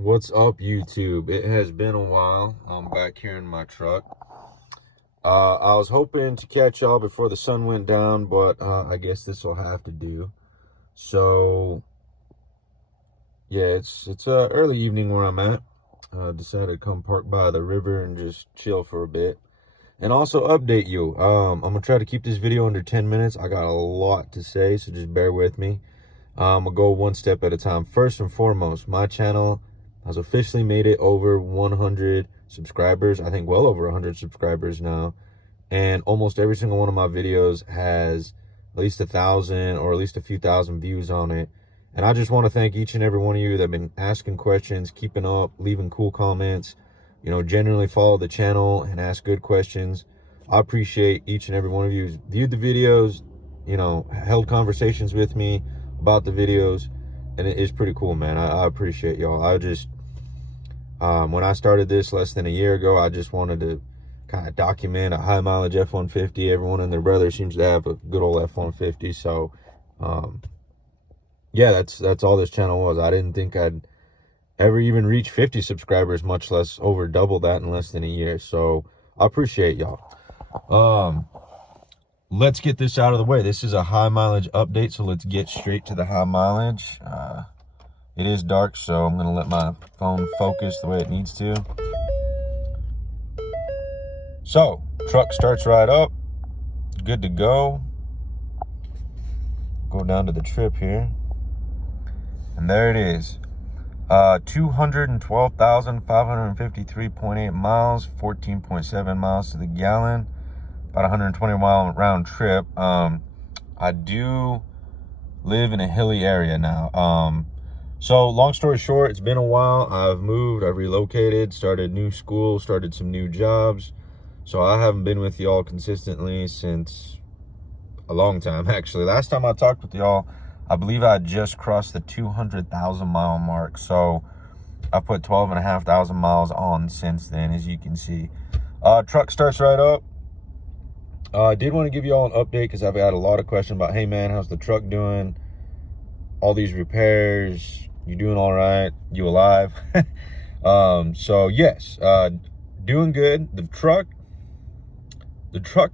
What's up, YouTube? It has been a while. I'm back here in my truck. I was hoping to catch y'all before the sun went down, but I guess this will have to do. So, yeah, it's early evening where I'm at. Decided to come park by the river and just chill for a bit. And also update you. I'm going to try to keep this video under 10 minutes. I got a lot to say, so just bear with me. I'm going to go one step at a time. First and foremost, my channel has officially made it over 100 subscribers. I think well over 100 subscribers now. And almost every single one of my videos has at least 1,000 or at least a few thousand views on it. And I just want to thank each and every one of you that have been asking questions, keeping up, leaving cool comments, generally follow the channel and ask good questions. I appreciate each and every one of you who's viewed the videos, held conversations with me about the videos, and it is pretty cool, man. I appreciate y'all. I just when I started this less than a year ago, I just wanted to kind of document a high mileage F-150. Everyone and their brother seems to have a good old F-150. So yeah, that's all this channel was. I didn't think I'd ever even reach 50 subscribers, much less over double that in less than a year. So I appreciate y'all. Let's get this out of the way. This is a high mileage update, so let's get straight to the high mileage. It is dark, so I'm gonna let my phone focus the way it needs to. So, truck starts right up, good to go. Go down to the trip here, and there it is. 212,553.8 miles, 14.7 miles to the gallon. About 120 mile round trip. I do live in a hilly area now. So long story short, it's been a while. I've moved, I've relocated, started new school, started some new jobs. So I haven't been with y'all consistently since a long time, actually. Last time I talked with y'all, I believe I had just crossed the 200,000 mile mark. So I put 12,500 miles on since then, as you can see. Truck starts right up. I did want to give you all an update because I've had a lot of questions about, hey man, how's the truck doing? All these repairs, you doing all right? You alive? So yes, doing good. The truck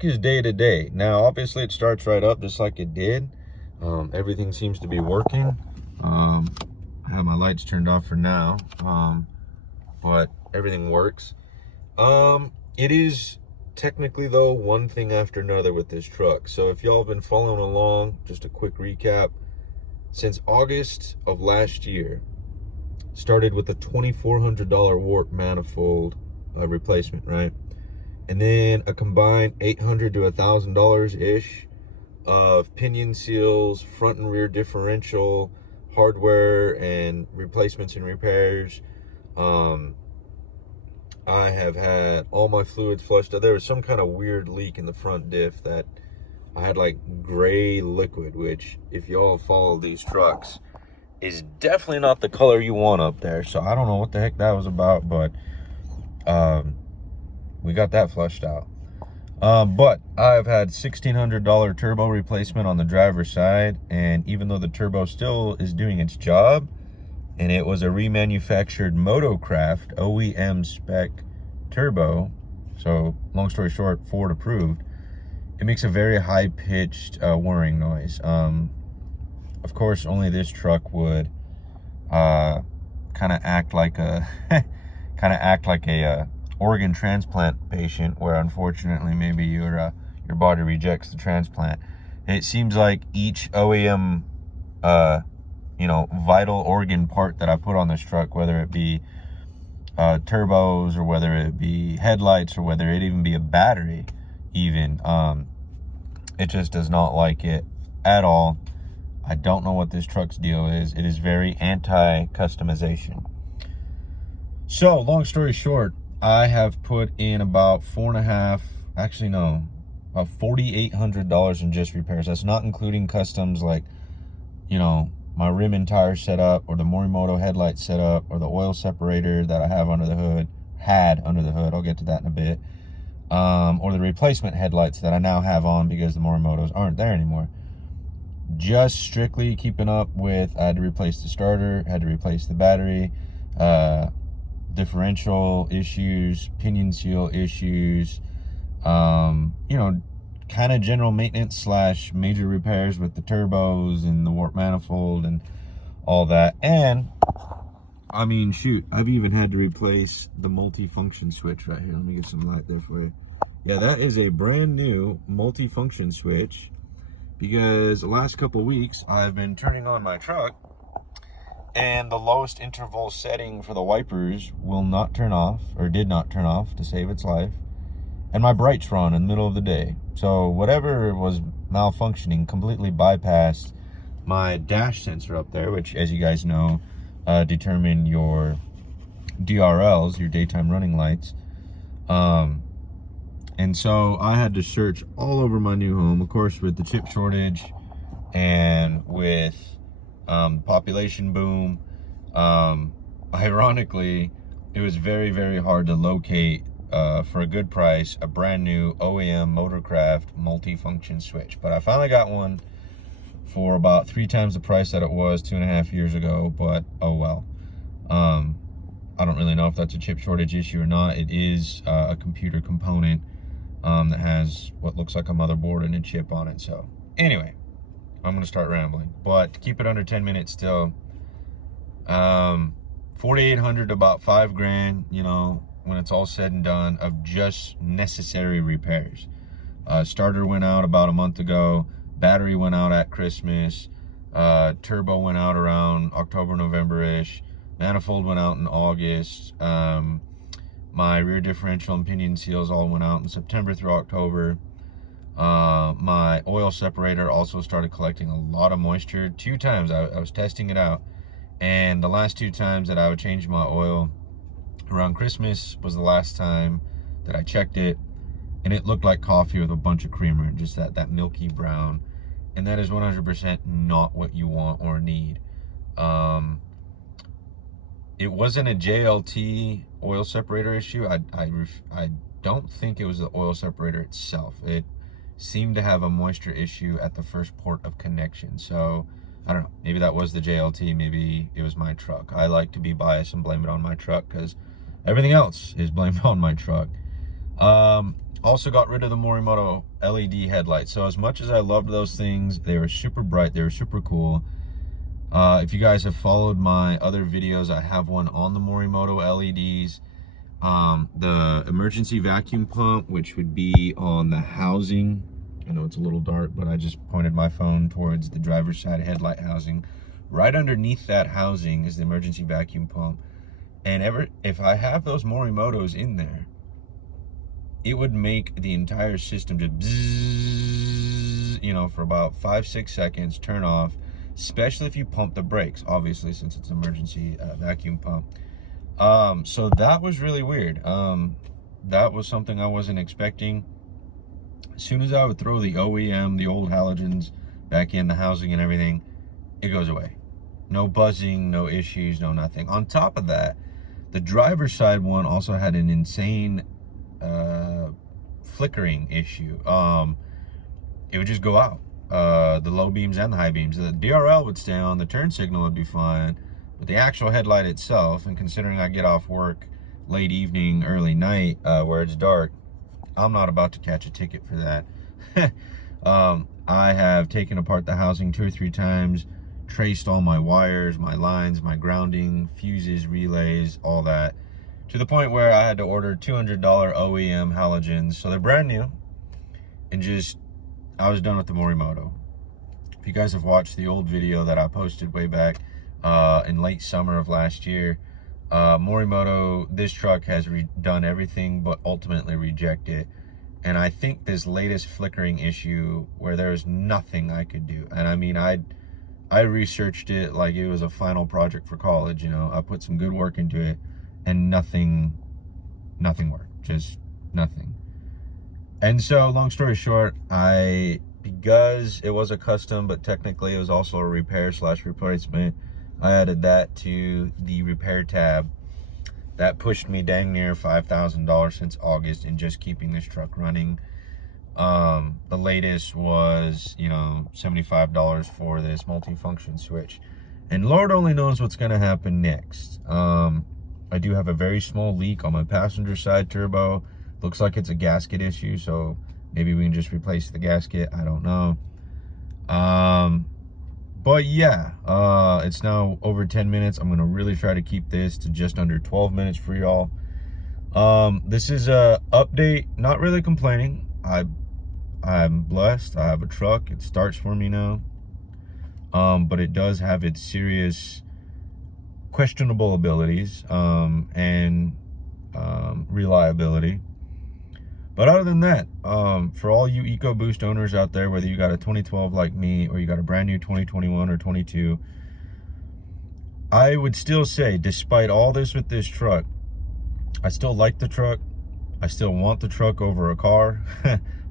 is day to day. Now, obviously it starts right up just like it did. Everything seems to be working. I have my lights turned off for now, but everything works. It is technically, though, one thing after another with this truck. So if y'all have been following along, just a quick recap. Since August of last year, started with a $2,400 warp manifold replacement, right? And then a combined $800 to $1,000-ish of pinion seals, front and rear differential, hardware, and replacements and repairs. I have had all my fluids flushed out. There was some kind of weird leak in the front diff that I had like gray liquid, which if y'all follow these trucks is definitely not the color you want up there. So I don't know what the heck that was about, but we got that flushed out. But I've had $1,600 turbo replacement on the driver's side, and even though the turbo still is doing its job, and it was a remanufactured Motocraft OEM spec turbo, so long story short, Ford approved, it makes a very high-pitched whirring noise. Of course, only this truck would kind of act like a organ transplant patient, where unfortunately maybe your body rejects the transplant. It seems like each OEM vital organ part that I put on this truck, whether it be turbos or whether it be headlights or whether it even be a battery even, it just does not like it at all. I don't know what this truck's deal is. It is very anti-customization. So long story short, I have put in about $4,800 in just repairs. That's not including customs like, my rim and tire setup, or the Morimoto headlight setup, or the oil separator that I have under the hood, I'll get to that in a bit. Or the replacement headlights that I now have on because the Morimotos aren't there anymore. Just strictly keeping up with, I had to replace the starter, had to replace the battery, differential issues, pinion seal issues, you know, kind of general maintenance slash major repairs with the turbos and the warp manifold and all that. And I mean, shoot, I've even had to replace the multi-function switch right here. Let me get some light there for you. Yeah, that is a brand new multi-function switch, because the last couple weeks I've been turning on my truck and the lowest interval setting for the wipers will not turn off, or did not turn off to save its life. And my brights were on in the middle of the day. So whatever was malfunctioning completely bypassed my dash sensor up there, which, as you guys know, determine your DRLs, your daytime running lights. And so I had to search all over my new home, of course, with the chip shortage and with population boom. Ironically, it was very, very hard to locate for a good price a brand new OEM Motorcraft multi-function switch. But I finally got one for about 3 times the price that it was 2.5 years ago, but oh well. I don't really know if that's a chip shortage issue or not. It is a computer component that has what looks like a motherboard and a chip on it. So anyway, I'm gonna start rambling, but to keep it under 10 minutes still, 4,800 to about $5,000, you know, when it's all said and done, of just necessary repairs. Starter went out about a month ago. Battery went out at Christmas. Turbo went out around October, November-ish. Manifold went out in August. My rear differential and pinion seals all went out in September through October. My oil separator also started collecting a lot of moisture. 2 times I was testing it out, and the last 2 times that I would change my oil around Christmas was the last time that I checked it, and it looked like coffee with a bunch of creamer, just that milky brown, and that is 100% not what you want or need. It wasn't a JLT oil separator issue. I don't think it was the oil separator itself. It seemed to have a moisture issue at the first port of connection. So I don't know, maybe that was the JLT, maybe it was my truck. I like to be biased and blame it on my truck because everything else is blamed on my truck. Also got rid of the Morimoto LED headlights. So as much as I loved those things, they were super bright, they were super cool. If you guys have followed my other videos, I have one on the Morimoto LEDs. The emergency vacuum pump, which would be on the housing. I know it's a little dark, but I just pointed my phone towards the driver's side headlight housing. Right underneath that housing is the emergency vacuum pump. And if I have those Morimotos in there, it would make the entire system just bzzz, you know, for about 5-6 seconds, turn off, especially if you pump the brakes, obviously, since it's an emergency vacuum pump. So that was really weird. That was something I wasn't expecting. As soon as I would throw the OEM, the old halogens, back in the housing and everything, it goes away. No buzzing, no issues, no nothing. On top of that, the driver's side one also had an insane flickering issue. It would just go out. The low beams and the high beams. The DRL would stay on, the turn signal would be fine, but the actual headlight itself, and considering I get off work late evening, early night, where it's dark, I'm not about to catch a ticket for that. I have taken apart the housing 2 or 3 times, traced all my wires, my lines, my grounding, fuses, relays, all that, to the point where I had to order $200 OEM halogens. So they're brand new, and just, I was done with the Morimoto. If you guys have watched the old video that I posted way back in late summer of last year, Morimoto, this truck has done everything but ultimately reject it. And I think this latest flickering issue where there's nothing I could do. And I mean, I researched it like it was a final project for college, you know. I put some good work into it, and nothing worked, just nothing. And so, long story short, because it was a custom, but technically it was also a repair / replacement, I added that to the repair tab. That pushed me dang near $5,000 since August in just keeping this truck running. The latest was, you know, $75 for this multi-function switch. And Lord only knows what's going to happen next. I do have a very small leak on my passenger side turbo. Looks like it's a gasket issue, so maybe we can just replace the gasket. I don't know. But yeah, it's now over 10 minutes. I'm going to really try to keep this to just under 12 minutes for y'all. This is a update, not really complaining. I'm blessed. I have a truck. It starts for me now. But it does have its serious questionable abilities and reliability. But other than that, for all you Ecoboost owners out there, whether you got a 2012 like me or you got a brand new 2021 or 22, I would still say, despite all this with this truck, I still like the truck. I still want the truck over a car.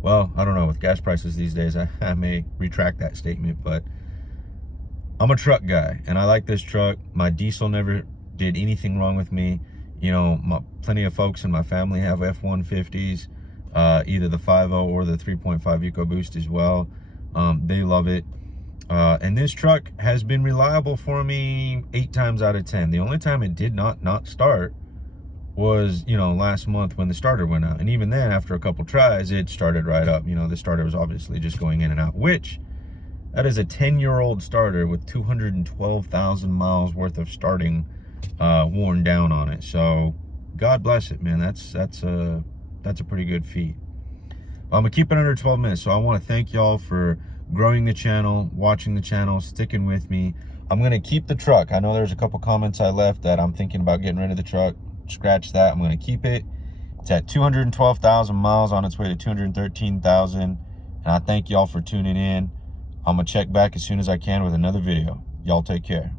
Well, I don't know, with gas prices these days, I may retract that statement, but I'm a truck guy and I like this truck. My diesel never did anything wrong with me. You know, plenty of folks in my family have F-150s, either the 5.0 or the 3.5 Ecoboost as well. They love it. And this truck has been reliable for me 8 times out of 10. The only time it did not start was, you know, last month when the starter went out. And even then, after a couple tries, it started right up. You know, the starter was obviously just going in and out, which that is a 10-year-old starter with 212,000 miles worth of starting worn down on it. So God bless it, man. That's a pretty good feat. I'm gonna keep it under 12 minutes. So I want to thank y'all for growing the channel, watching the channel, sticking with me. I'm gonna keep the truck. I know there's a couple comments I left that I'm thinking about getting rid of the truck. Scratch that. I'm gonna keep it. It's at 212,000 miles, on its way to 213,000. And I thank y'all for tuning in. I'm gonna check back as soon as I can with another video. Y'all take care.